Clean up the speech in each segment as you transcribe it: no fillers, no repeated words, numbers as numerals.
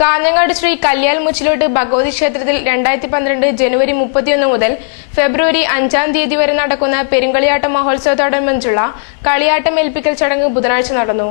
കാഞ്ഞങ്ങാട് ശ്രീ കല്യാൽ മുച്ചിലോട്ട് ഭഗവതി ക്ഷേത്രത്തിൽ 2012 ജനുവരി 31 മുതൽ ഫെബ്രുവരി 5-ാം തീയതി വരെ നടക്കുന്ന പെരുങ്കളിയാട്ട മഹോത്സവത്തോടനുബന്ധിച്ചുള്ള കളിയാട്ടം ഏൽപ്പിക്കൽ ചടങ്ങ് ബുധനാഴ്ച നടന്നു.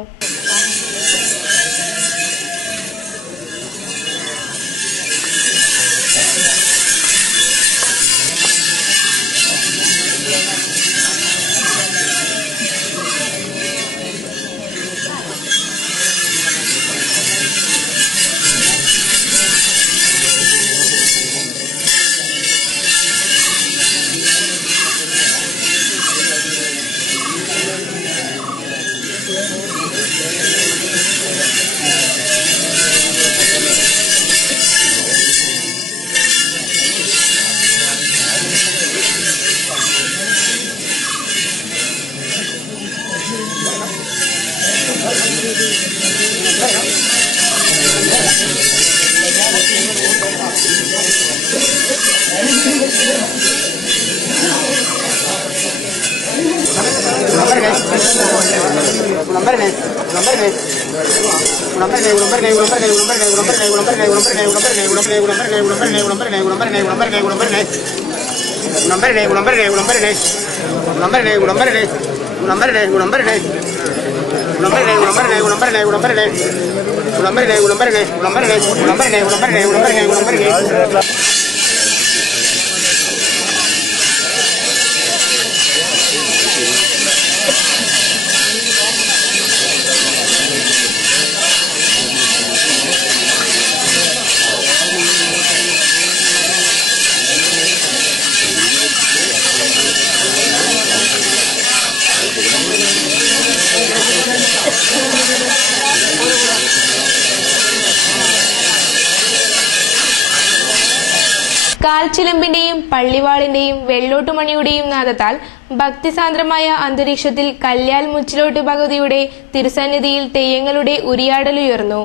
കാൽച്ചിലമ്പിന്റെയും പള്ളിവാളിന്റെയും വെള്ളോട്ടുമണിയുടെയും നാദത്താൽ ഭക്തിസാന്ദ്രമായ അന്തരീക്ഷത്തിൽ കല്യാൽ മുച്ചിലോട്ട് ഭഗവതിയുടെ തിരുസന്നിധിയിൽ തെയ്യങ്ങളുടെ ഉരിയാടലുയർന്നു.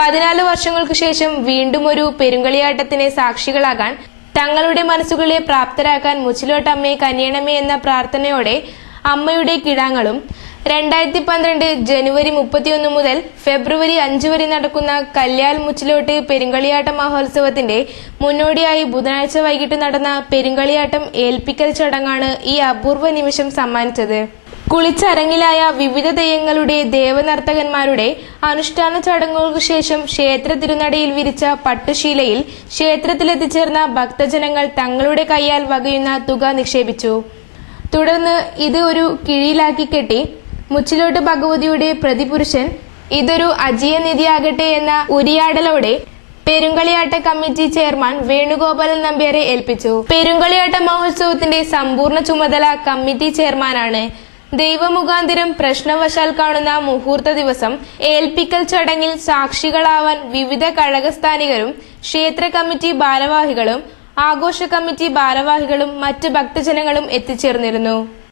14 വർഷങ്ങൾക്കു ശേഷം വീണ്ടും ഒരു പെരുങ്കളിയാട്ടത്തിന് സാക്ഷികളാകാൻ തങ്ങളുടെ മനസ്സുകളെ പ്രാപ്തരാക്കാൻ മുച്ചിലോട്ടമ്മയെ കനിയണമേ എന്ന പ്രാർത്ഥനയോടെ അമ്മയുടെ കിടാങ്ങളും 2012 ജനുവരി 31 മുതൽ ഫെബ്രുവരി 5 വരെ നടക്കുന്ന കല്യാൽ മുച്ചിലോട്ട് പെരുങ്കളിയാട്ട മഹോത്സവത്തിന്റെ മുന്നോടിയായി ബുധനാഴ്ച വൈകിട്ട് നടന്ന പെരുങ്കളിയാട്ടം ഏൽപ്പിക്കൽ ചടങ്ങാണ് ഈ അപൂർവ നിമിഷം സമ്മാനിച്ചത്. കുളിച്ചരങ്ങിലായ വിവിധ തെയ്യങ്ങളുടെ ദേവനർത്തകന്മാരുടെ അനുഷ്ഠാന ചടങ്ങുകൾക്കു ശേഷം ക്ഷേത്ര തിരുനടയിൽ വിരിച്ച പട്ടുശീലയിൽ ക്ഷേത്രത്തിലെത്തിച്ചേർന്ന ഭക്തജനങ്ങൾ തങ്ങളുടെ കൈയാൽ വകയുന്ന തുക നിക്ഷേപിച്ചു. തുടർന്ന് ഇത് ഒരു കിഴിയിലാക്കി കെട്ടി മുച്ചിലോട്ട് ഭഗവതിയുടെ പ്രതിപുരുഷൻ ഇതൊരു അജയനിധിയാകട്ടെ എന്ന ഉരിയാടലോടെ പെരുങ്കളിയാട്ട കമ്മിറ്റി ചെയർമാൻ വേണുഗോപാലൻ നമ്പ്യാരെ ഏൽപ്പിച്ചു. പെരുങ്കളിയാട്ട മഹോത്സവത്തിന്റെ സമ്പൂർണ്ണ ചുമതല കമ്മിറ്റി ചെയർമാനാണ്. ദൈവമുഖാന്തരം പ്രശ്നവശാൽ കാണുന്ന മുഹൂർത്ത ദിവസം ഏൽപ്പിക്കൽ ചടങ്ങിൽ സാക്ഷികളാവാൻ വിവിധ കഴകസ്ഥാനികരും ക്ഷേത്ര കമ്മിറ്റി ഭാരവാഹികളും ആഘോഷ കമ്മിറ്റി ഭാരവാഹികളും മറ്റ് ഭക്തജനങ്ങളും എത്തിച്ചേർന്നിരുന്നു.